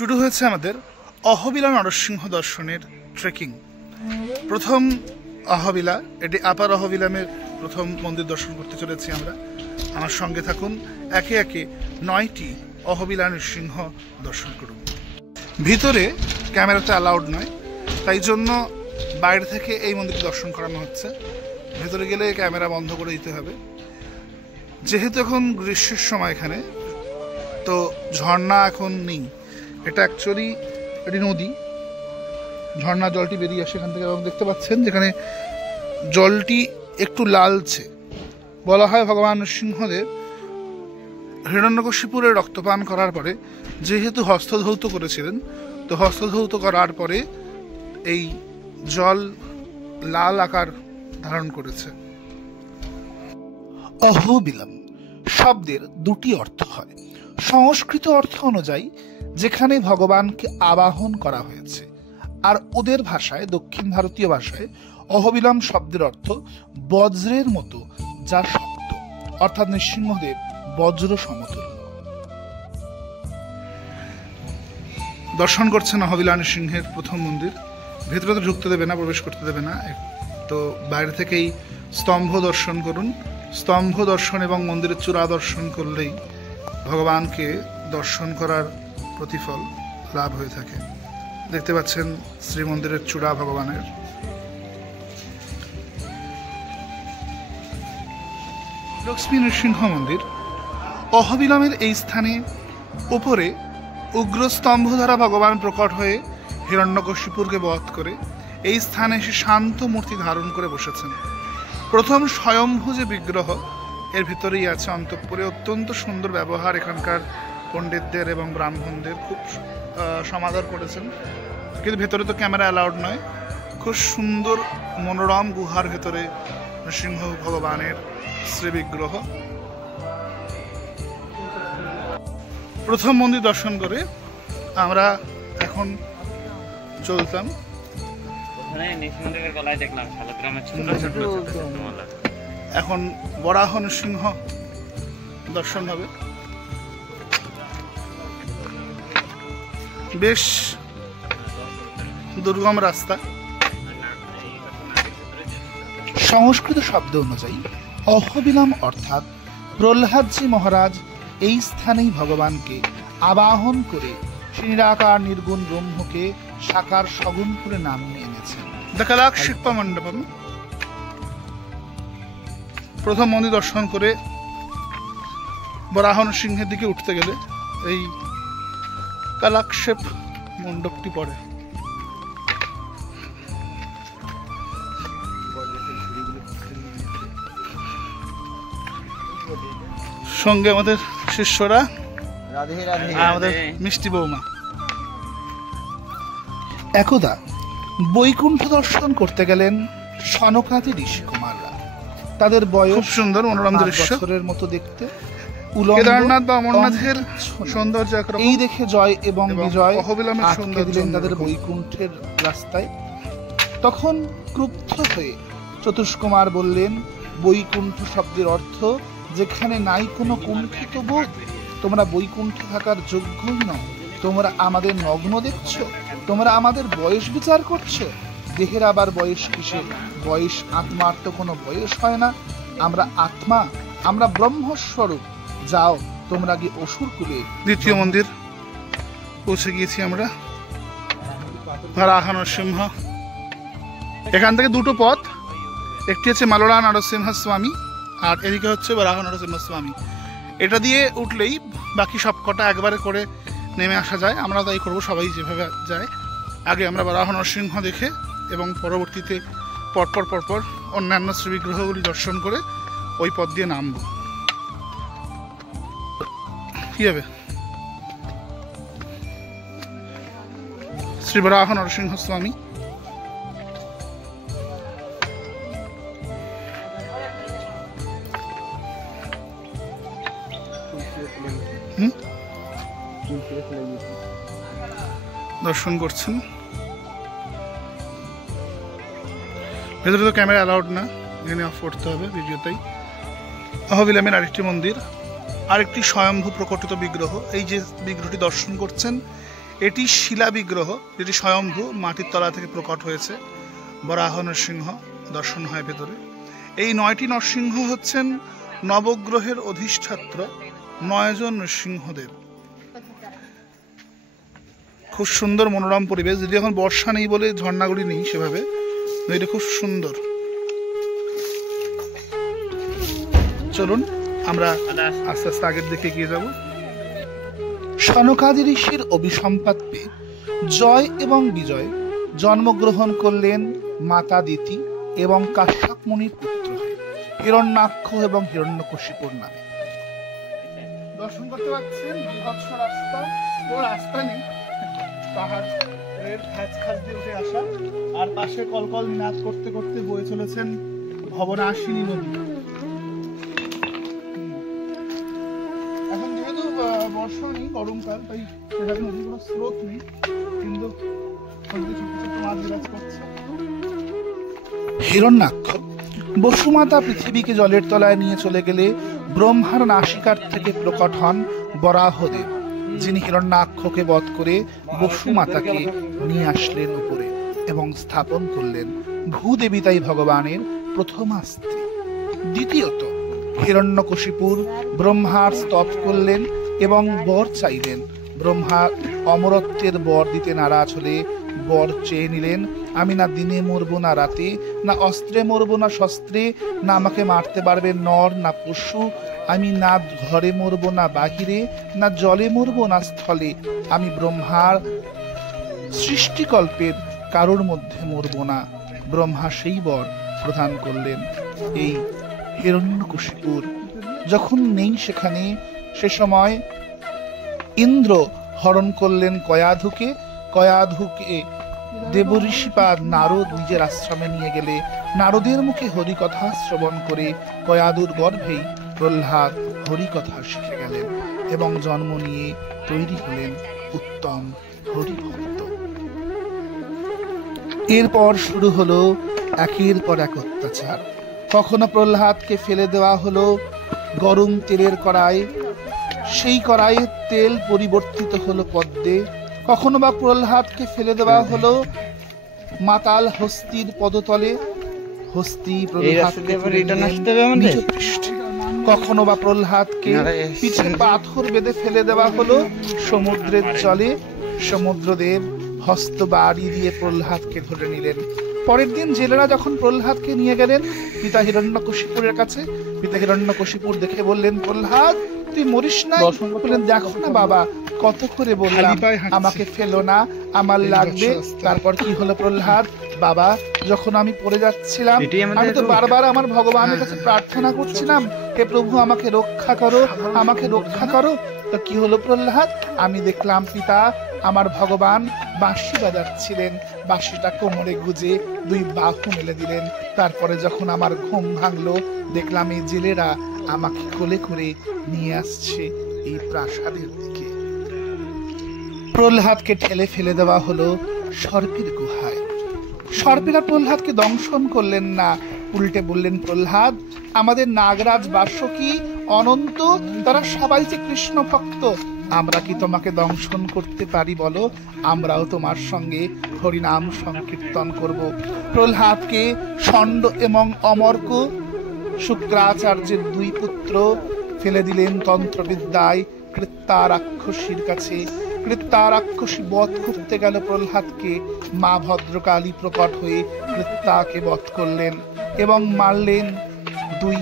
শুরু হয়েছে আমাদের অহবিলা নরসিংহ দর্শনের ট্রেকিং। প্রথম অহবিলা, এটি আপার অহবিলামের প্রথম মন্দির দর্শন করতে চলেছি আমরা। আমার সঙ্গে থাকুন, একে একে 9টি অহবিলা নরসিংহ দর্শন করুন। ভিতরে ক্যামেরাতে অ্যালাউড নয়, তাই জন্য বাইরে থেকে এই মন্দিরটি দর্শন করানো হচ্ছে। ভেতরে গেলে ক্যামেরা বন্ধ করে দিতে হবে। যেহেতু এখন গ্রীষ্মের সময় এখানে, তো ঝর্ণা এখন নেই। এটা অ্যাকচুয়ালি এটি নদী, ঝর্ণা জলটি বেরিয়ে আসে এখান থেকে এবং দেখতে পাচ্ছেন যেখানে জলটি একটু লালচে। বলা হয় ভগবান নৃসিংহদেব হিরণ্যকশিপুরে রক্তপান করার পরে যেহেতু হস্তধৌত করেছিলেন, তো হস্তধৌত করার পরে এই জল লাল আকার ধারণ করেছে। অহবিলাম শব্দের দুটি অর্থ হয়। সংস্কৃত অর্থ অনুযায়ী যেখানে ভগবানকে আবাহন করা হয়েছে, আর ওদের ভাষায়, দক্ষিণ ভারতীয় ভাষায় অহবিলাম শব্দের অর্থ বজ্রের মতো, যা শক্ত, অর্থাৎ নৃসিংহদেব বজ্র সমতুল্য। দর্শন করছেন অহবিলা নৃসিংহের প্রথম মন্দির। ভেতরে তো ঢুকতে দেবে না, প্রবেশ করতে দেবে না, তো বাইরে থেকেই স্তম্ভ দর্শন করুন। স্তম্ভ দর্শন এবং মন্দিরের চূড়া দর্শন করলেই ভগবানকে দর্শন করার প্রতিফল লাভ হয়ে থাকে। দেখতে পাচ্ছেন শ্রীমন্দিরের চূড়া ভগবানের। লক্ষ্মী নৃসিংহ মন্দির অহবিলামের এই স্থানে উপরে উগ্রস্তম্ভ দ্বারা ভগবান প্রকট হয়ে হিরণ্যকশিপুরকে বধ করে এই স্থানে এসে শান্ত মূর্তি ধারণ করে বসেছেন। প্রথম স্বয়ম্ভু যে বিগ্রহ, এর ভিতরেই আছে অন্তঃপুরে। অত্যন্ত সুন্দর ব্যবহার এখানকার পণ্ডিতদের এবং ব্রাহ্মণদের, খুব সমাদর করেছেন। কিন্তু ভেতরে তো ক্যামেরা অ্যালাউড নয়। খুব সুন্দর মনোরম গুহার ভেতরে নৃসিংহ ভগবানের শ্রী বিগ্রহ। প্রথম মন্দির দর্শন করে আমরা এখন চলতাম। এখন বরাহ নৃসিংহ দর্শন হবে। বেশ দুর্গম রাস্তা। সংস্কৃত শব্দ অনুযায়ী অহবিলাম অর্থাৎ প্রহ্লাদজি মহারাজ এই স্থানেই ভগবানকে আবাহন করে নিরাকার নির্গুণ ব্রহ্মকে সাকার সগুণ করে নামিয়ে এনেছেন। কালাক্ষেপ মণ্ডপম। প্রথম মন্দির দর্শন করে বরাহ নৃসিংহের দিকে উঠতে গেলে এই কালাক্ষেপ মণ্ডপটি পড়ে। সঙ্গে আমাদের শিষ্যরা, আমাদের মিষ্টি বৌমা। একদা বৈকুণ্ঠ দর্শন করতে গেলেন সনকাদি ঋষিকুমাররা। তাদের বয়স খুব সুন্দর, মনোরম দৃশ্য, বছরের মতো দেখতে। কেদারনাথ বা অমরনাথের সৌন্দর্য এই দেখে জয় এবং বিজয় আটকে দিলেন তাদের বৈকুণ্ঠের রাস্তায়। তখন ক্রুদ্ধ হয়ে চতুষ্কুমার বললেন, বৈকুণ্ঠ শব্দের অর্থ যেখানে নাই কোনো কুণ্ঠিত বোধ। তোমরা বৈকুণ্ঠে থাকার যোগ্যই নও। তোমরা আমাদের নগ্ন দেখছো, তোমরা আমাদের বয়স বিচার করছো। দেহের আবার বয়স কিসের? বয়স আত্মার তো কোনো বয়স হয় না। আমরা আত্মা, আমরা ব্রহ্মস্বরূপ। যাও তোমরা গিয়ে অসুর কুলে। দ্বিতীয় মন্দির পৌঁছে গিয়েছি আমরা, বরাহ নরসিংহ। এখান থেকে দুটো পথ, একটি হচ্ছে মালোড়া নরসিংহ স্বামী, আর এদিকে হচ্ছে বরাহ নরসিংহ স্বামী। এটা দিয়ে উঠলেই বাকি সব কটা একবারে করে নেমে আসা যায়। আমরা তাই করবো, সবাই যেভাবে যায়। আগে আমরা বরাহ নরসিংহ দেখে এবং পরবর্তীতে পরপর অন্যান্য শ্রীবিগ্রহগুলি দর্শন করে ওই পথ দিয়ে নামব। কি হবে? শ্রী বরাহ নরসিংহ স্বামী। দর্শন করছেন। ভেতরে তো ক্যামেরা অ্যালাউড না, এখানে অফ করতে হবে ভিডিওতেই। অহবিলামের আরেকটি মন্দির, আরেকটি স্বয়ম্ভু প্রকটিত বিগ্রহ। এই যে বিগ্রহটি দর্শন করছেন, এটি শিলা বিগ্রহ, যেটি স্বয়ম্ভু মাটির তলা থেকে প্রকট হয়েছে। বরাহ নরসিংহ দর্শন হয় ভেতরে। এই 9টি নরসিংহ হচ্ছেন নবগ্রহের অধিষ্ঠাত্র 9 জন নৃসিংহদেব। খুব সুন্দর মনোরম পরিবেশ, যদি এখন বর্ষা নেই বলে ঝর্ণাগুলি নেই সেভাবে, এটা খুব সুন্দর। চলুন আমরা আস্তে আস্তে আগের দিকে এগিয়ে যাব। সনকাদি ঋষির অভিসম্পাত পেয়ে জয় এবং বিজয় জন্মগ্রহণ করলেন মাতা দিতি এবং কাশ্যপ মুনির পুত্র হিরণ্যাক্ষ এবং হিরণ্যকশিপুর নামে। দর্শন করতে পারছেন বিভৎস রাস্তা, ও রাস্তা নেই, পাহাড়ের খাঁজ খাঁজ দিয়ে উঠে আসা, আর পাশে কলকল মিনাদ করতে করতে বয়ে চলেছেন ভবনাশিনী নদী। এখন যেহেতু বর্ষা নেই, গরমকাল, তাই সেখানে নদীর কোনো স্রোত নেই, কিন্তু ছোট ছোট মাছ বিরাজ করছে। হিরণ্যাক্ষ বসুমাতা পৃথিবীকে জলের তলায় নিয়ে চলে গেলে ব্রহ্মার নাসিকার থেকে প্রকট হন বরাহদেব, যিনি হিরণ্যাক্ষকে বধ করে বসুমাতাকে নিয়ে আসলেন উপরে এবং স্থাপন করলেন। ভূদেবী তাই ভগবানের প্রথমা স্ত্রী। দ্বিতীয়ত হিরণ্যকশিপুর ব্রহ্মার স্তব করলেন এবং বর চাইলেন। ব্রহ্মা অমরত্বের বর দিতে নারাজ হলে বর চেয়ে নিলেন, আমি না দিনে মরবো না রাতে, না অস্ত্রে মরবো না শস্ত্রে, না আমাকে মারতে পারবে নর না পশু, আমি না ঘরে মরবো না বাহিরে, না জলে মরবো না স্থলে, আমি ব্রহ্মার সৃষ্টিকল্পের কারোর মধ্যে মরবো না। ব্রহ্মা সেই বর প্রদান করলেন। এই হিরণ্যকশিপুর যখন নেই সেখানে, সে সময় ইন্দ্র হরণ করলেন কয়াধুকে। কয়াধুকে দেবঋষিপাদ নারদ নিজের আশ্রমে নিয়ে গেলে নারদের মুখে হরিকথা শ্রবণ করে কয়াধুর গর্ভেই প্রহ্লাদ হরিকথা শিখে গেলেন এবং জন্ম নিয়ে তৈরি হলেন উত্তম হরিভক্ত। এরপর শুরু হলো একের পর এক অত্যাচার। কখনো প্রহ্লাদকে ফেলে দেওয়া হলো গরম তেলের কড়াই, সেই কড়াইয়ের তেল পরিবর্তিত হলো পদ্মে। কখনো বা প্রহ্লাদকে ফেলে দেওয়া হলো মাতাল হস্তির পদতলে, হস্তি প্রহ্লাদকে কখনো বা প্রহ্লাদকে পিছে পাথর বেঁধে ফেলে দেওয়া হলো সমুদ্রের জলে। সমুদ্রদেব হস্ত বাড়ি দিয়ে প্রহ্লাদকে ধরে নিলেন। পরের দিন জেলেরা যখন প্রহ্লাদকে নিয়ে গেলেন পিতা হিরণ্যকশিপুরের কাছে, পিতা হিরণ্যকশিপুর দেখে বললেন, প্রহ্লাদ তুই মরিস না? বললেন, দেখো না বাবা, কত করে বললাম আমাকে ফেলো না, আমার লাগবে। তারপর কি হলো প্রহ্লাদ? বাবা, যখন আমি পড়ে যাচ্ছিলাম আমি তো বারবার আমার ভগবানের কাছে প্রার্থনা করছিলাম, হে প্রভু আমাকে রক্ষা করো, আমাকে রক্ষা করো। তো কি হলো প্রহ্লাদ? আমি দেখলাম পিতা আমার ভগবান বাঁশি বাজাচ্ছিলেন, বাঁশিটা কোমরে গুজে দুই বাহু মেলে দিলেন। তারপরে যখন আমার ঘুম ভাঙলো, দেখলাম এই জেলেরা আমাকে কোলে করে নিয়ে আসছে এই প্রাসাদের দিকে। প্রহ্লাদকে ঠেলে ফেলে দেওয়া হলো সর্পের গুহায়। সর্পেরা প্রহ্লাদকে দংশন করলেন না, উল্টে বললেন, প্রহ্লাদ আমাদের নাগরাজ বাসুকী অনন্ত, তারা সবাই যে কৃষ্ণ ভক্ত, আমরা কি তোমাকে দংশন করতে পারি বলো? আমরাও তোমার সঙ্গে হরিনাম সংকীর্তন করব। প্রহ্লাদকে ষণ্ড এবং অমর্ক শুক্রাচার্যের দুই পুত্র ফেলে দিলেন তন্ত্রবিদ্যায় কৃত্তা রাক্ষসীর কাছে। কৃত্তা রাক্ষসী বধ করতে গেল প্রহ্লাদকে, মা ভদ্রকালী প্রকট হয়ে কৃত্তাকে বধ করলেন এবং মারলেন দুই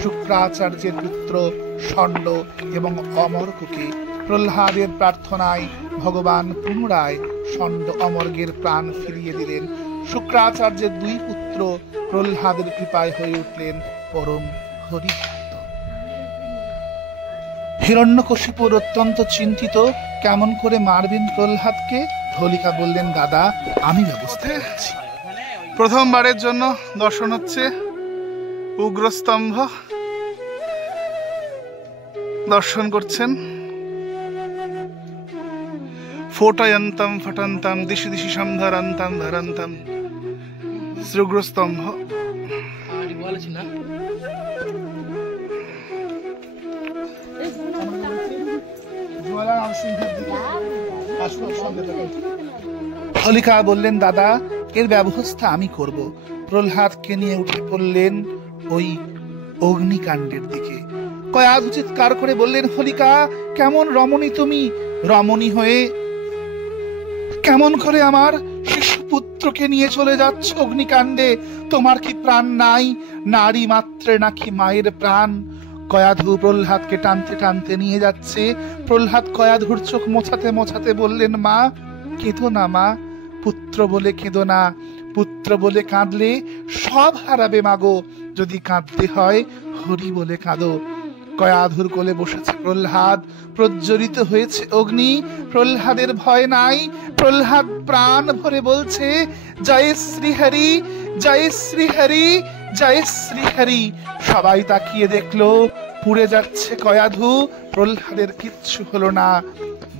শুক্রাচার্যের পুত্র ষণ্ড এবং অমর্ককে। প্রহ্লাদের প্রার্থনায় ভগবান পুনরায় ষণ্ড অমর্গের প্রাণ ফিরিয়ে দিলেন। শুক্রাচার্যের দুই পুত্র প্রহ্লাদের কৃপায় হয়ে উঠলেন পরম হরিভক্ত। হিরণ্যকশিপুর অত্যন্ত চিন্তিত, কেমন করে মারবেন প্রহ্লাদকে। হোলিকা বললেন, দাদা আমি ব্যবস্থা করছি। প্রথমবারের জন্য দর্শন হচ্ছে উগ্রস্তম্ভ, দর্শন করছেন। ফোটায়ন্তম ফটন্তম দিশি দিশি সম্ধরন্তম ধরন্তম শ্রীউগ্রস্তম্ভ। জোয়ালা নরসিংহের দিকে হোলিকা বললেন, দাদা এর ব্যবস্থা আমি করব। প্রহ্লাদকে নিয়ে উঠে পড়লেন ওই অগ্নিকাণ্ডের দিকে। কয়াধু চিৎকার করে বললেন, হোলিকা কেমন রমণী তুমি! রমণী হয়ে কেমন করে আমার শিশু পুত্রকে নিয়ে চলে যাচ্ছ অগ্নিকাণ্ডে? তোমার কি প্রাণ নাই? নারী মাত্রে নাকি মায়ের প্রাণ। কয়াধু প্রহ্লাদকে টানতে টানতে নিয়ে যাচ্ছে। প্রহ্লাদ কয়াধুর চোখ মোছাতে মোছাতে বললেন, মা কেঁদো না মা, পুত্র বলে কেঁদো না। পুত্র বলে কাঁদলে সব হারাবে মাগো, যদি কাঁদতে হয় হরি বলে কাঁদো। কয়াধুর কোলে বসেছে প্রহ্লাদ, প্রজ্বলিত হয়েছে অগ্নি। প্রহ্লাদের ভয় নাই। প্রহ্লাদ প্রাণ ভরে বলছে, জয় শ্রী হরি, জয় শ্রী হরি, জয় শ্রী হরি। সবাই তাকিয়ে দেখলো পুড়ে যাচ্ছে কয়াধু। প্রহ্লাদের কিচ্ছু হলো না।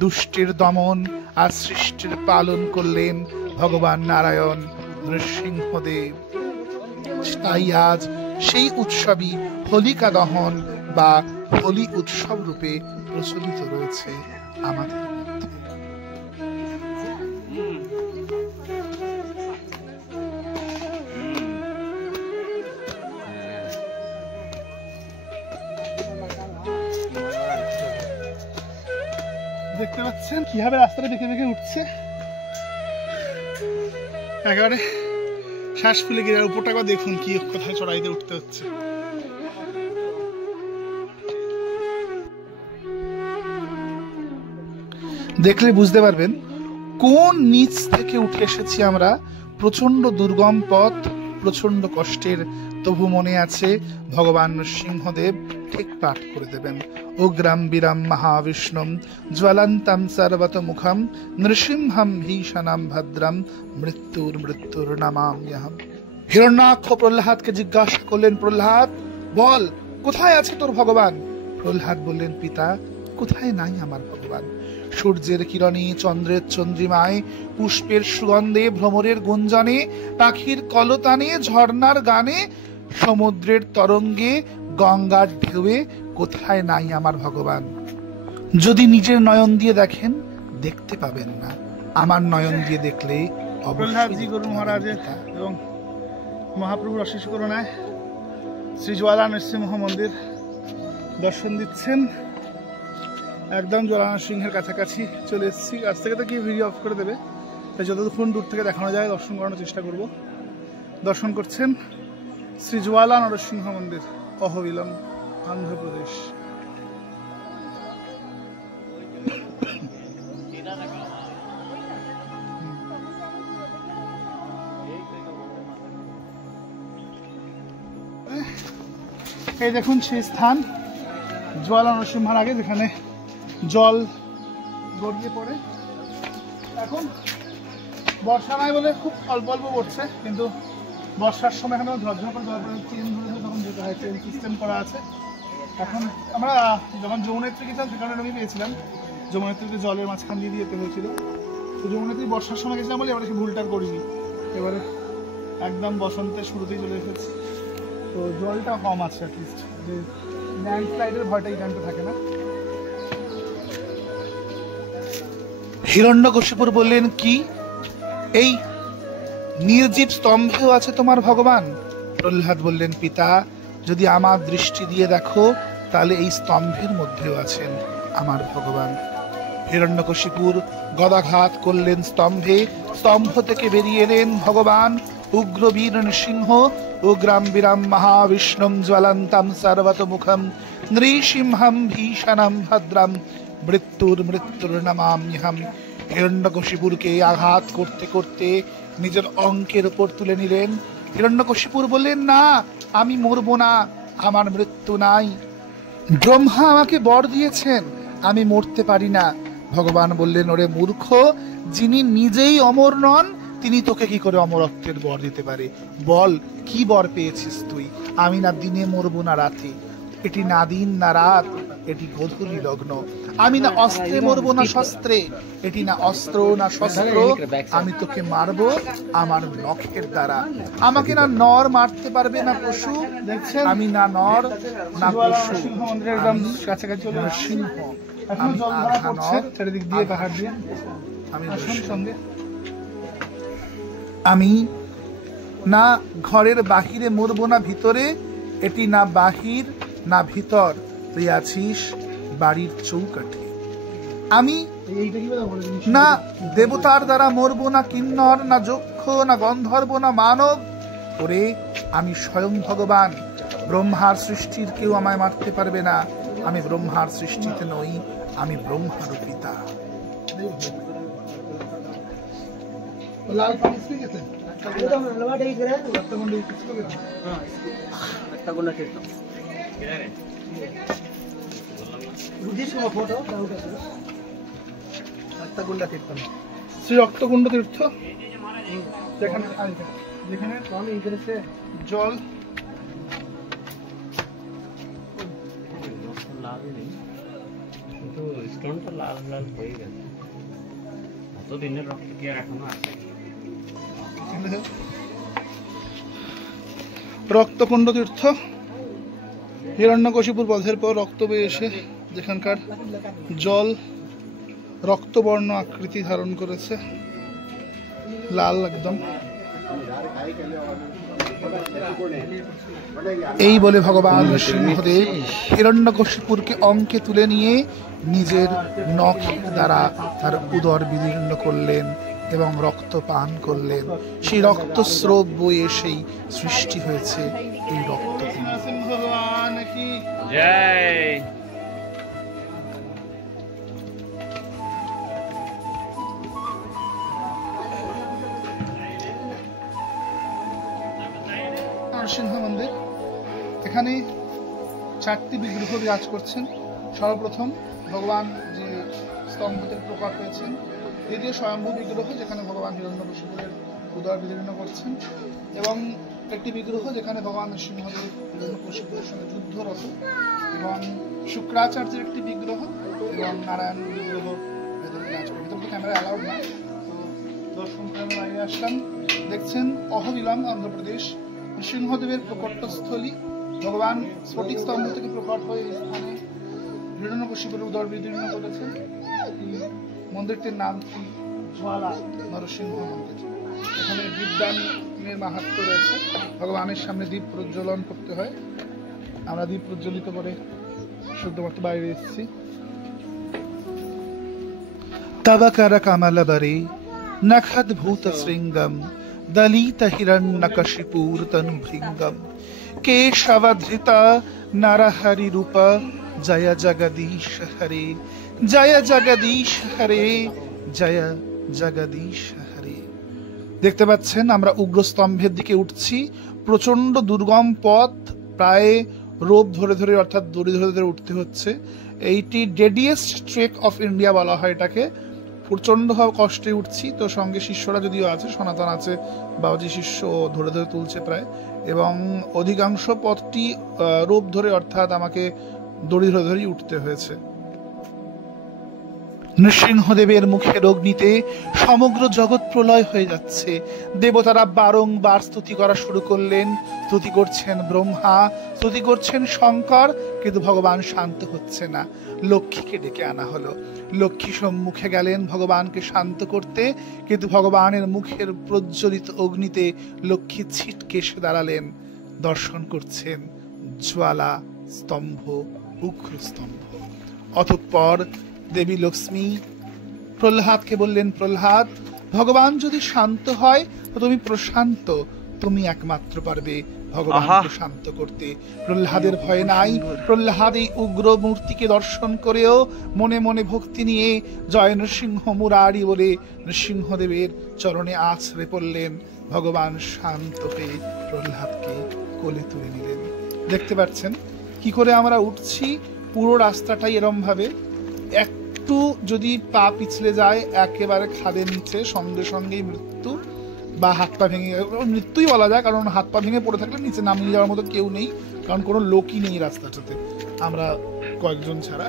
দুষ্টের দমন আর সৃষ্টির পালন করলেন ভগবান নারায়ণ নৃসিংহদেব। তাই আজ সেই উৎসবই হোলিকা দহন বা হোলি উৎসব রূপে প্রচলিত রয়েছে আমাদের মধ্যে। দেখতে পাচ্ছেন কিভাবে রাস্তাটা বেঁকে বেঁকে উঠছে, একেবারে শ্বাস ফুলে গিয়ে। উপরটা দেখুন কি কোথায় চড়াইতে উঠতে হচ্ছে। দেখলে বুঝতে পারবেন কোন নিচ থেকে উঠে এসেছি আমরা। প্রচন্ড দুর্গম পথ, প্রচন্ড কষ্টের, তবু মনে আছে ভগবান নৃসিংহদেব ঠিক পাঠ করে দেবেন, উগ্রাম বীরাম মহাবিষ্ণুম জ্বলন্তম সর্বতোমুখম নৃসিংহম ভীষণম ভদ্রম মৃত্যুর মৃত্যুর নমাম্যহম। হিরণ্যাক্ষ প্রহ্লাদকে জিজ্ঞাসা করলেন, প্রহ্লাদ বল কোথায় আছে তোর ভগবান? প্রহ্লাদ বললেন, পিতা কোথায় নাই আমার ভগবান। সূর্যের কিরণে, চন্দ্রের চন্দ্রিমায়, পুষ্পের সুগন্ধে, ভ্রমরের গুঞ্জনে, পাখির কলতানে, ঝর্ণার গানে, সমুদ্রের তরঙ্গে, গঙ্গার ঢেউয়ে কোথায় নাই আমার ভগবান। যদি নিজের নয়ন দিয়ে দেখেন দেখতে পাবেন না, আমার নয়ন দিয়ে দেখলে প্রহ্লাদজি গুরু মহারাজের এবং মহাপ্রভুর অশেষ করুণায় শ্রী জ্বালা নৃসিংহ মন্দির দর্শন দিচ্ছেন। একদম জ্বালা নৃসিংহের কাছাকাছি চলে এসেছি। আজ থেকে তো কি ভিডিও অফ করে দেবে, তাই যতক্ষণ দূর থেকে দেখানো যায় দর্শন করানোর চেষ্টা করব। দর্শন করছেন শ্রী জ্বালা নরসিংহ মন্দির, অহবিলম, অন্ধ্রপ্রদেশ। এই দেখুন সেই স্থান জ্বালা নরসিংহার আগে, যেখানে জল গড়িয়ে পড়ে। এখন বর্ষা নাই বলে খুব অল্প অল্প পড়ছে, কিন্তু বর্ষার সময় এখানে ঝরঝর করে জল পড়ে, ট্রেন ধরে তখন যেতে হয়, ট্রেন সিস্টেম করা আছে। এখন আমরা যখন যমুনেত্রী গেছিলাম সেখানে আমি পেয়েছিলাম, যমুনেত্রীতে জলের মাঝখান দিয়ে যেতে হয়েছিল। তো যমুনেত্রী বর্ষার সময় গেছিলাম বলে এবারে সে ভুলটা করিনি, এবারে একদম বসন্তের শুরুতেই চলে এসেছি। তো জলটা কম আছে, অ্যাটলিস্ট যে ল্যান্ডস্লাইডের ভয়টা এই টাইমটা থাকে না। হিরণ্যকশিপুর বললেন, কি এই নির্জীব স্তম্ভেও আছে তোমার ভগবান? প্রহ্লাদ বললেন, পিতা যদি আমার দৃষ্টি দিয়ে দেখো তাহলে এই স্তম্ভের মধ্যেও আছেন আমার ভগবান। হিরণ্যকশিপুর গদাঘাত করলেন স্তম্ভে, স্তম্ভ থেকে বেরিয়ে এলেন ভগবান উগ্রবীর নৃসিংহ, উগ্রাম বীরাম মহাবিষ্ণুম জ্বলন্তম সর্বতোমুখম নৃসিংহম ভীষণম ভদ্রম মৃত্যুর মৃত্যুর নমাম্যহম। হিরণ্যকশিপুরকে আঘাত করতে করতে নিজের অঙ্কের উপর তুলে নিলেন। হিরণ্যকশিপুর বললেন, না আমি মরবো না, আমার মৃত্যু নাই। ব্রহ্মা আমাকে বর দিয়েছেন, আমি মরতে পারি না। ভগবান বললেন, ওরে মূর্খ, যিনি নিজেই অমর নন তিনি তোকে কি করে অমরত্বের বর দিতে পারে? বল কি বর পেয়েছিস তুই? আমি না দিনে মরবো না রাতে, এটি না দিন না রাত, এটি গোধূলি লগ্ন। আমি না অস্ত্রে মরবো না শস্ত্রে, এটি না অস্ত্র না শস্ত্র, আমি তোকে মারবো আমার নখের দ্বারা। আমাকে না নর মারতে পারবে না পশু, দেখছেন আমি না নর না পশু, সিংহ। এখনো জল ধারা পড়ছে চারিদিক দিয়ে পাহাড় দিয়ে। আমি না ঘরের বাহিরে মরবো না ভিতরে, এটি না বাহির না ভিতর, তুই আছিস বাড়ির চৌকাঠে। আমি না দেবতার দ্বারা মরবো না কিন্নর না যক্ষ না গন্ধর্ব না মানব, ওরে আমি স্বয়ং ভগবান। ব্রহ্মার সৃষ্টির কেউ আমায় মারতে পারবে না, আমি ব্রহ্মার সৃষ্টিতে নই, আমি ব্রহ্মার পিতা। শ্রী রক্তকুণ্ড তীর্থ, যেখানে জল স্টোনটা লাল লাল হয়ে গেছে, এতদিনের রক্ত কি আর এখনো আছে? রক্তকুণ্ড তীর্থ, হিরণ্যকশিপুর বধের পর রক্ত বেয়ে এসে যেখানকার জল রক্তবর্ণ আকৃতি ধারণ করেছে, লাল একদম। এই বলে ভগবান সিংহদেব হিরণ্যকশিপুরকে অঙ্কে তুলে নিয়ে নিজের নখের দ্বারা তার উদর বিদীর্ণ করলেন এবং রক্ত পান করলেন। সেই রক্তস্রোত বয়ে সেই সৃষ্টি হয়েছে এই রক্ত। ভগবান কি জয়। নরসিংহ মন্দির, এখানে 4টি বিগ্রহ বিরাজ করছেন। সর্বপ্রথম ভগবান যে স্তম্ভতে প্রকট হয়েছেন, দ্বিতীয় স্বয়ম্ভু বিগ্রহ যেখানে ভগবান হিরণ্যকশিপুরের উদর বিদীর্ণ করছেন, এবং একটি বিগ্রহ যেখানে ভগবান সিংহদেব হিরণ্যকশিপুরের সঙ্গে যুদ্ধরত, এবং শুক্রাচার্যের একটি বিগ্রহ এবং নারায়ণ বিগ্রহ ভেতরে বিরাজ করে। ভেতরে ক্যামেরা অ্যালাউড না, তো দর্শন করে আমরা বাইরে আসলাম। দেখছেন অহবিলং, অন্ধ্রপ্রদেশ, সিংহদেবের প্রকটস্থলী। ভগবান স্ফটিক স্তম্ভ থেকে প্রকট হয়ে এই স্থানে হিরণ্যকশিপুরের উদর বিদীর্ণ করেছেন। মন্দিরটির নাম কি? জ্বালা নরসিংহ মন্দির। এখানে দীপদানের মাহাত্ম্য রয়েছে। ভগবানের সামনে দীপ প্রজ্বলন করতে হয়। আমরা দীপ প্রজ্বলিত করে শুদ্ধমাত্র বাইরে এসেছি। তবকর কমলবরে নখদ্ভূত শৃঙ্গম দলিত হিরণ্যকশিপুর তনুভৃঙ্গম কেশবধৃত নরহরি রূপ জয় জগদীশ হরে, জয় জগদীশ হরে, জয় জগদীশ হরে। দেখতে পাচ্ছেন আমরা উগ্রস্তম্ভের দিকে উঠছি। প্রচন্ড দুর্গম পথ, প্রায় রোপ ধরে ধরে অর্থাৎ দড়ি ধরে ধরে উঠতে হচ্ছে। এইটি ডেডিয়েস্ট ট্রেক অফ ইন্ডিয়া বলা হয় এটাকে। প্রচন্ডভাবে কষ্টে উঠছি, তো সঙ্গে শিষ্যরা যদিও আছে, সনাতন আছে, বাবাজি শিষ্য ধরে ধরে তুলছে প্রায়, এবং অধিকাংশ পথটি রোপ ধরে অর্থাৎ আমাকে দড়ি ধরে ধরেই উঠতে হয়েছে। নৃসিংহদেবের মুখের অগ্নিতে সমগ্র জগৎ প্রলয় হয়ে যাচ্ছে। দেবতারা বারংবার স্তুতি করা শুরু করলেন। স্তুতি করছেন ব্রহ্মা, স্তুতি করছেন শঙ্কর, কিন্তু ভগবান শান্ত হচ্ছে না। লক্ষ্মীকে ডেকে আনা হলো। লক্ষ্মী সম্মুখে গেলেন ভগবানকে শান্ত করতে, কিন্তু ভগবানের মুখের প্রজ্বলিত অগ্নিতে লক্ষ্মী ছিটকে এসে দাঁড়ালেন। দর্শন করছেন জ্বালা স্তম্ভ, উগ্র স্তম্ভ। অতঃপর দেবী লক্ষ্মী প্রহ্লাদকে বললেন, প্রহ্লাদ, ভগবান যদি শান্ত হয় তো তুমি প্রশান্ত, তুমি একমাত্র পারবে ভগবানকে শান্ত করতে। প্রহ্লাদের ভয় নাই। প্রহ্লাদ এই উগ্র মূর্তিকে দর্শন করেও মনে মনে ভক্তি নিয়ে জয় নৃসিংহ মুরারি বলে নৃসিংহদেবের চরণে আছড়ে পড়লেন। ভগবান শান্ত হয়ে প্রহ্লাদকে কোলে তুলে নিলেন। দেখতে পাচ্ছেন কি করে আমরা উঠছি। পুরো রাস্তাটাই এরম ভাবে, একটু যদি পা পিছলে যায় একেবারে খাদের নিচে, সঙ্গে সঙ্গেই মৃত্যু, বা হাত পা ভেঙে, মৃত্যুই বলা যায়, কারণ হাত পা ভেঙে পড়ে থাকলে নিচে নামিয়ে যাওয়ার মতো কেউ নেই, কারণ কোনো লোকই নেই রাস্তাটাতে, আমরা কয়েকজন ছাড়া।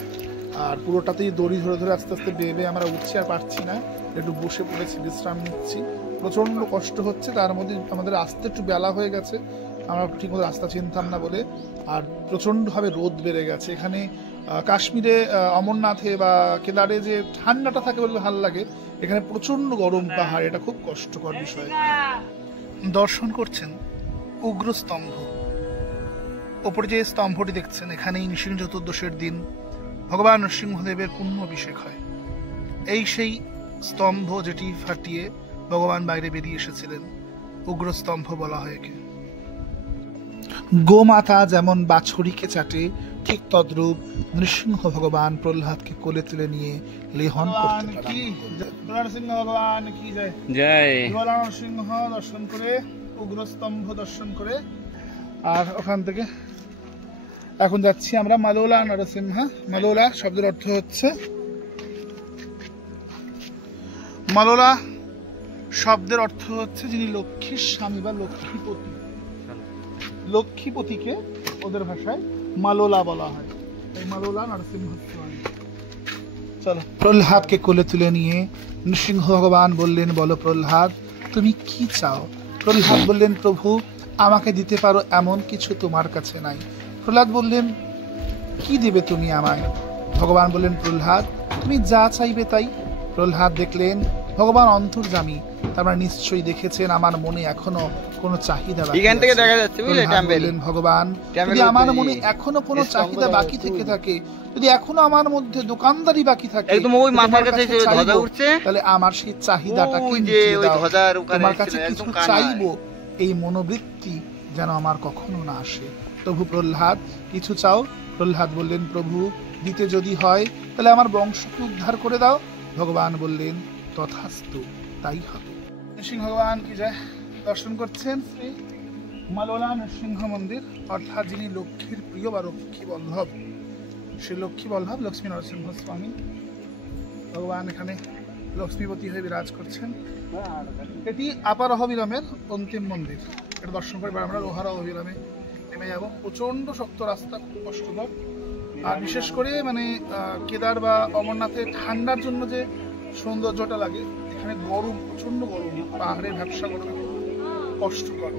আর পুরোটাতেই দড়ি ধরে ধরে আস্তে আস্তে বেয়ে আমরা উঠছি, আর পারছি না, একটু বসে পড়েছি, বিশ্রাম নিচ্ছি। প্রচন্ড কষ্ট হচ্ছে, তার মধ্যে আমাদের আসতে একটু বেলা হয়ে গেছে, আমরা ঠিকমতো রাস্তা চিনতাম না বলে। আর প্রচন্ডভাবে রোদ বেড়ে গেছে। এখানে কাশ্মীরে অমরনাথে বা কেদারে যে ঠান্ডাটা থাকে বলে ভালো লাগে, এখানে প্রচন্ড গরম পাহাড়, এটা খুব কষ্টকর বিষয়। দর্শন করছেন উগ্র স্তম্ভ। ওপরে যে স্তম্ভটি দেখছেন, এখানেই নৃসিংহ চতুর্দশীর দিন ভগবান নৃসিংহদেবের পুণ্য অভিষেক হয়। এই সেই স্তম্ভ যেটি ফাটিয়ে ভগবান বাইরে বেরিয়ে এসেছিলেন, উগ্র স্তম্ভ বলা হয় একে। গোমাতা যেমন বাছুরিকে চাটে, ঠিক তদ্রূপ নৃসিংহ ভগবান প্রহ্লাদকে কোলে তুলে নিয়ে লেহন করতে নৃসিংহ ভগবান কি জয় জয়। নৃসিংহ দর্শন করে, উগ্র স্তম্ভ দর্শন করে, আর ওখান থেকে এখন যাচ্ছি আমরা মালোলা নরসিংহা। মালোলা শব্দের অর্থ হচ্ছে, মালোলা শব্দের অর্থ হচ্ছে যিনি লক্ষ্মীর স্বামী বা লক্ষ্মীপতি। লক্ষ্মীপতিকে ওদের ভাষায় মালোলা বলা হয়, এই মালোলা নরসিংহ। চলো, প্রহ্লাদকে কোলে তুলে নিয়ে নৃসিংহ ভগবান বললেন, বলো প্রহ্লাদ তুমি কি চাও? প্রহ্লাদ বললেন, প্রভু আমাকে দিতে পারো এমন কিছু তোমার কাছে নাই। প্রহ্লাদ বললেন, কি দেবে তুমি আমায়? ভগবান বললেন, প্রহ্লাদ তুমি যা চাইবে তাই। প্রহ্লাদ দেখলেন ভগবান অন্তর্যামী, তার মানে নিশ্চয়ই দেখেছেন আমার মনে এখনো কোনো চাহিদা বাকি আছে। ভগবান যদি আমার মনে এখনো কোনো চাহিদা বাকি থেকে থাকে, যদি এখনো আমার মধ্যে দোকানদারি বাকি থাকে, তাহলে আমার সেই চাহিদাটাকে তোমার কাছে কিছু চাইবো, এই মনোবৃত্তি যেন আমার কখনো না আসে। প্রভু প্রহ্লাদ কিছু চাও? প্রহ্লাদ বললেন, প্রভু দিতে যদি হয় তাহলে আমার বংশকে উদ্ধার করে দাও। ভগবান বললেন, তথাস্তু, তাই হবে। নৃসিংহ ভগবান কি যায় দর্শন করছেন শ্রী মালোলা নৃসিংহ মন্দির, অর্থাৎ যিনি লক্ষ্মীর প্রিয় বা লক্ষ্মী বল্লভ, সে লক্ষ্মী বল্লভ লক্ষ্মী নরসিংহ স্বামী ভগবান এখানে লক্ষ্মীপতি হয়ে বিরাজ করছেন। এটি আপার অহবিলমের অন্তিম মন্দির। এটা দর্শন করে আমরা লোহারা অহবিলমে নেমে যাব। প্রচন্ড শক্ত রাস্তা, খুব কষ্টকর। আর বিশেষ করে মানে কেদার বা অমরনাথে ঠান্ডার জন্য যে সৌন্দর্যটা লাগে, এখানে গরম, প্রচন্ড গরম, পাহাড়ের ব্যবসা গরমে কষ্টকর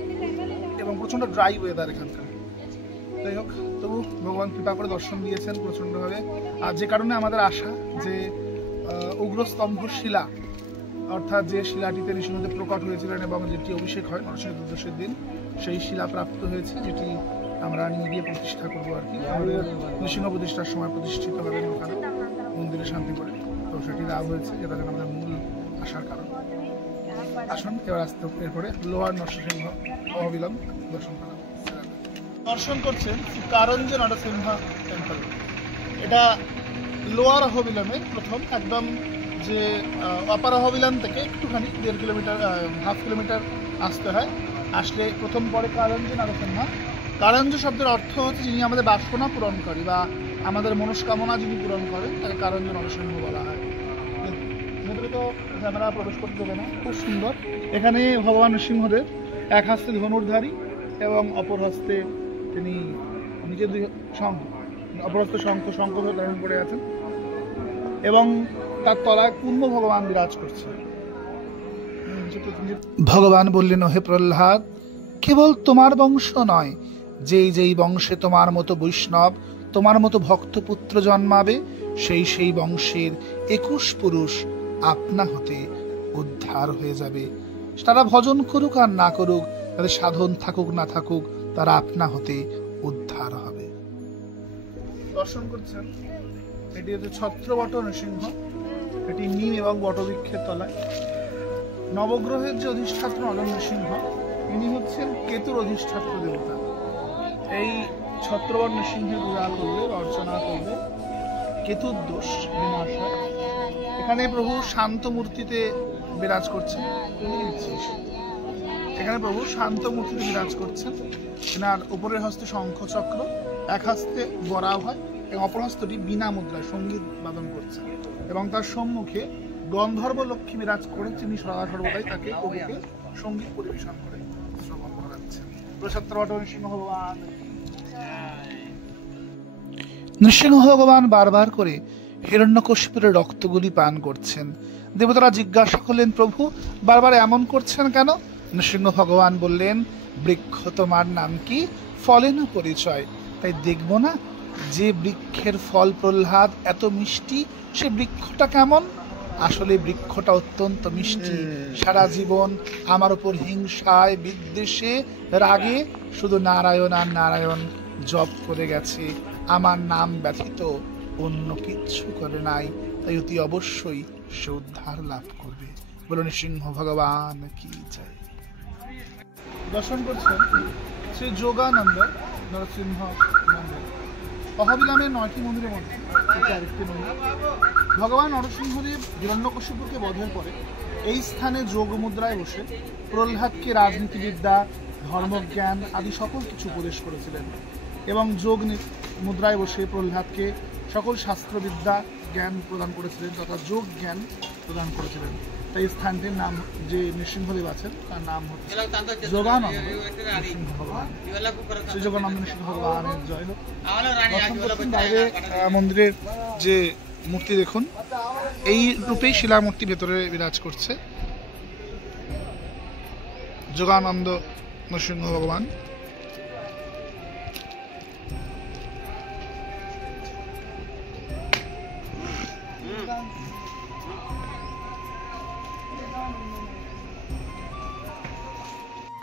এবং প্রচন্ড ড্রাই ওয়েদার এখানকার। যাই হোক, তবু ভগবান কৃপা করে দর্শন দিয়েছেন প্রচন্ডভাবে। আর যে কারণে আমাদের আশা যে উগ্রস্তম্ভ শিলা, অর্থাৎ যে শিলাটিতে নৃসিংহদেব প্রকট হয়েছিলেন এবং যেটি অভিষেক হয় নরসিংহ চতুর্দশীর দিন, সেই শিলা প্রাপ্ত হয়েছে, যেটি আমরা নিয়ে গিয়ে প্রতিষ্ঠা করবো আর কি। আমাদের নৃসিংহ প্রতিষ্ঠার সময় প্রতিষ্ঠিত হবেন ওখানে মন্দিরে শান্তি করে, তো সেটি লাভ হয়েছে, যেটা যেন আমাদের মূল আসার কারণ। আসুন এবার আসতে, এরপরে লোয়ার নরসিংহ অহবিলম দর্শন করা। দর্শন করছেন কারঞ্জ নরসিংহ টেম্পল। এটা লোয়ার অহবিলমে প্রথম, একদম যে আপার অহবিলম থেকে একটুখানি 1.5 কিলোমিটার, হাফ কিলোমিটার আসতে হয়। আসলে প্রথম পরে কারঞ্জ নরসিংহ। কারঞ্জ শব্দের অর্থ হচ্ছে যিনি আমাদের বাসনা পূরণ করে বা আমাদের মনস্কামনা যিনি পূরণ করেন, তাকে কারঞ্জ নরসিংহ বলা হয়। ভেতরে তো ক্যামেরা প্রবেশ করতে দেবে না, খুব সুন্দর। এখানে ভগবান নৃসিংহদেব এক হস্তে ধনুর্ধারী এবং অপর হস্তে তিনি নিজের দুই শঙ্খ, অপর হস্তে শঙ্খ ধারণ করে আছেন এবং তার তলায় কুম্ভ ভগবান বিরাজ করছে। ভগবান বললেন, হে প্রহ্লাদ, কেবল তোমার বংশ নয়, যেই বংশে তোমার মতো বৈষ্ণব, তোমার মতো ভক্তপুত্র জন্মাবে, সেই বংশের 21 পুরুষ আপনা হতে উদ্ধার হয়ে যাবে। তারা ভজন করুক আর না করুক, তাদের সাধন থাকুক না থাকুক, তারা আপনা হতে উদ্ধার হবে। দর্শন করছেন, এটি হচ্ছে ছত্রবট নৃসিংহ। এটি নিম এবং বটবৃক্ষের তলায়। নবগ্রহের যে অধিষ্ঠাত্র নর নৃসিংহ, ইনি হচ্ছেন কেতুর অধিষ্ঠাত্র দেবতা। এই ছত্রবট নৃসিংহের পূজা করলে, অর্চনা করলে কেতুর দোষ বিনাশ হয়। এখানে প্রভু শান্ত মূর্তিতে বিরাজ করছেন। এখানে প্রভু শান্ত মূর্তিতে বিরাজ করছেন। এনার উপরের হস্তে শঙ্খ চক্র, এক হস্তে বরাহ হয় এবং অপর হস্তটি বীণা মুদ্রায় সঙ্গীত বাদন করছেন এবং তার সম্মুখে গন্ধর্ব লক্ষ্মী বিরাজ করেন, তিনি সদা সর্বদাই তাকে কবিকে সঙ্গীত পরিবেশন করে শ্রবণ করাচ্ছেন। নৃসিংহ ভগবান বারবার করে হিরণ্যকশিপুর রক্তগুলি পান করছেন। দেবতারা জিজ্ঞাসা করলেন, প্রভু বারবার এমন করছেন কেন? নৃসিংহ ভগবান বললেন, বৃক্ষ তোমার নাম কি, ফলেন পরিচয়, তাই দেখবো না যে বৃক্ষের ফল প্রহ্লাদ এত মিষ্টি, সে বৃক্ষটা কেমন? আসলে বৃক্ষটা অত্যন্ত মিষ্টি। সারা জীবন আমার উপর হিংসায়, বিদ্বেষে, রাগে শুধু নারায়ণ আর নারায়ণ জপ করে গেছে, আমার নাম ব্যতীত অন্য কিচ্ছু করে নাই। তাই অতি অবশ্যই সে উদ্ধার লাভ করবে। বলুন সিংহ ভগবান কি চাই। দর্শন করছেন শ্রী যোগানন্দ নরসিংহ মন্দির। অহবিলামের 9টি মন্দিরের মধ্যে এটি আরেকটি মন্দির। ভগবান নরসিংহদেব হিরণ্যকশিপুকে বধের পরে এই স্থানে যোগ মুদ্রায় বসে প্রহ্লাদকে রাজনীতিবিদ্যা, ধর্মজ্ঞান আদি সকল কিছু উপদেশ করেছিলেন এবং যোগ মুদ্রায় বসে প্রহ্লাদকে সকল শাস্ত্রবিদ্যা জ্ঞান প্রদান করেছিলেন তথা যোগ জ্ঞান প্রদান করেছিলেন। তাই স্থানটির নাম, যে নৃসিংহদেব আছেন তার নাম হচ্ছে যোগানন্দ নৃসিংহ ভগবান। শ্রী যোগানন্দ নৃসিংহ ভগবানের জয় হোক। বাইরে মন্দিরের যে মূর্তি দেখুন, এই রূপেই শিলামূর্তি ভেতরে বিরাজ করছে যোগানন্দ নৃসিংহ ভগবান।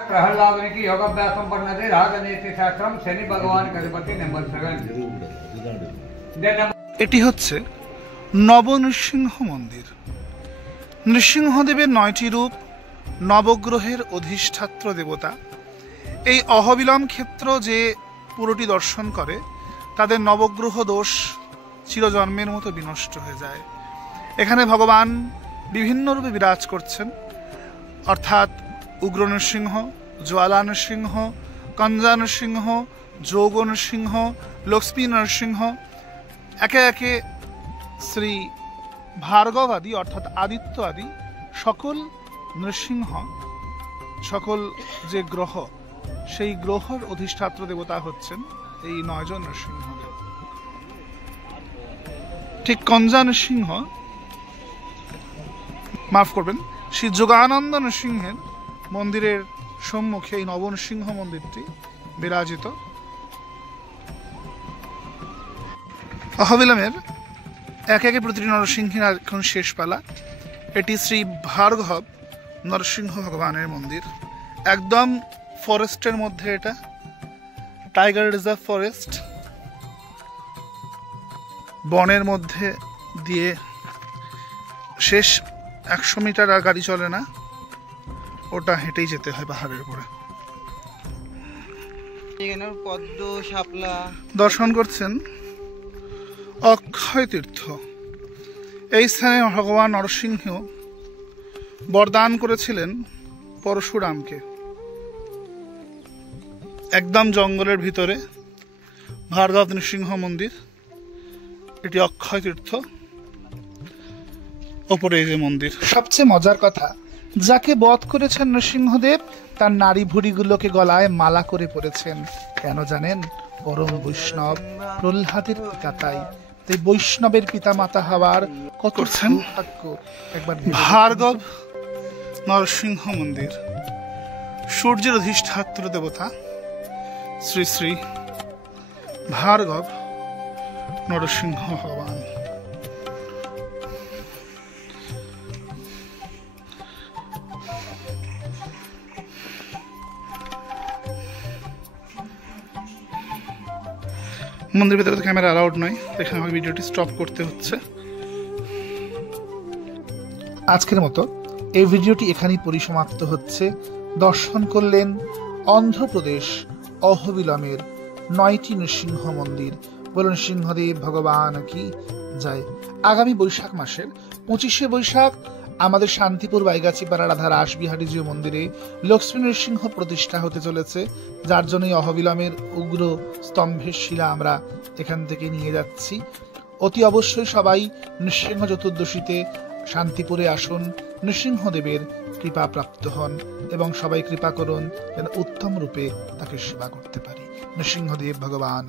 प्रहलाद की योगाभ्यासम पढ़ने राजनीति शास्त्रम शनि भगवान गणपति नंबर 7। এটি হচ্ছে নবনৃসিংহ মন্দির। নৃসিংহদেবের 9টি রূপ, নবগ্রহের অধিষ্ঠাত্র দেবতা। এই অহবিলম ক্ষেত্র যে পুরোটি দর্শন করে তাদের নবগ্রহ দোষ চিরজন্মের মতো বিনষ্ট হয়ে যায়। এখানে ভগবান বিভিন্ন রূপে বিরাজ করছেন, অর্থাৎ উগ্র নৃসিংহ, জ্বালা নৃসিংহ, কঞ্জা নৃসিংহ, যোগ নৃসিংহ, লক্ষ্মী নৃসিংহ। একে একে শ্রী ভার্গব আদি অর্থাৎ আদিত্য আদি সকল নৃসিংহ, সকল যে গ্রহ, সেই গ্রহের অধিষ্ঠাত্র দেবতা হচ্ছেন এই 9 জন নৃসিংহদেব। ঠিক কঞ্জা নৃসিংহ, মাফ করবেন, শ্রী যোগানন্দ নৃসিংহের মন্দিরের সম্মুখে এই নবনৃসিংহ মন্দিরটি বিরাজিত। অহবিলামের এক একে প্রতিটি নরসিংহের এখন শেষ পালা। এটি শ্রী ভার্গব নরসিংহ ভগবানের মন্দির। একদম ফরেস্টের মধ্যে, এটা টাইগার রিজার্ভ ফরেস্ট, বনের মধ্যে দিয়ে শেষ 100 মিটার আর গাড়ি চলে না, ওটা হেঁটেই যেতে হয় পাহাড়ের উপরে। পদ্ম শাপলা দর্শন করছেন অক্ষয় তীর্থ। এই স্থানে ভগবান নরসিংহ বরদান করেছিলেন পরশুরামকে। একদম জঙ্গলের ভিতরে ভার্গব নৃসিংহ মন্দির, এটি অক্ষয় তীর্থ, ওপরে এই যে মন্দির। সবচেয়ে মজার কথা, যাকে বধ করেছেন নৃসিংহদেব তার নারী ভুঁড়িগুলোকে গলায় মালা করে পড়েছেন। কেন জানেন? পরম বৈষ্ণব প্রহ্লাদের পিতা। তাই বৈষ্ণবের পিতা মাতা হওয়ার কত সৌভাগ্য একবার। ভার্গব নরসিংহ মন্দির, সূর্যের অধিষ্ঠাত্র দেবতা শ্রী শ্রী ভার্গব নরসিংহ ভগবান। মন্দিরের ভেতরে ক্যামেরা অ্যালাউড নয়, এখানে আমাকে ভিডিওটি স্টপ করতে হচ্ছে। আজকের মতো এই ভিডিওটি এখানেই পরিসমাপ্ত হচ্ছে। দর্শন করলেন অন্ধ্রপ্রদেশ অহবিলামের 9টি নৃসিংহ মন্দির। বলুন সিংহদেব ভগবান কি জয়। আগামী বৈশাখ মাসের 25শে বৈশাখ আমাদের শান্তিপুর বাইগাছিপাড়া রাধা রাসবিহারীজি মন্দিরে লক্ষ্মী নৃসিংহ প্রতিষ্ঠা হতে চলেছে, যার জন্যই অহবিলামের উগ্র স্তম্ভের শিলা আমরা এখান থেকে নিয়ে যাচ্ছি। অতি অবশ্যই সবাই নৃসিংহ চতুর্দশীতে শান্তিপুরে আসুন, নৃসিংহদেবের কৃপা প্রাপ্ত হন এবং সবাই কৃপা করুন যেন উত্তম রূপে তাকে সেবা করতে পারি। নৃসিংহদেব ভগবান।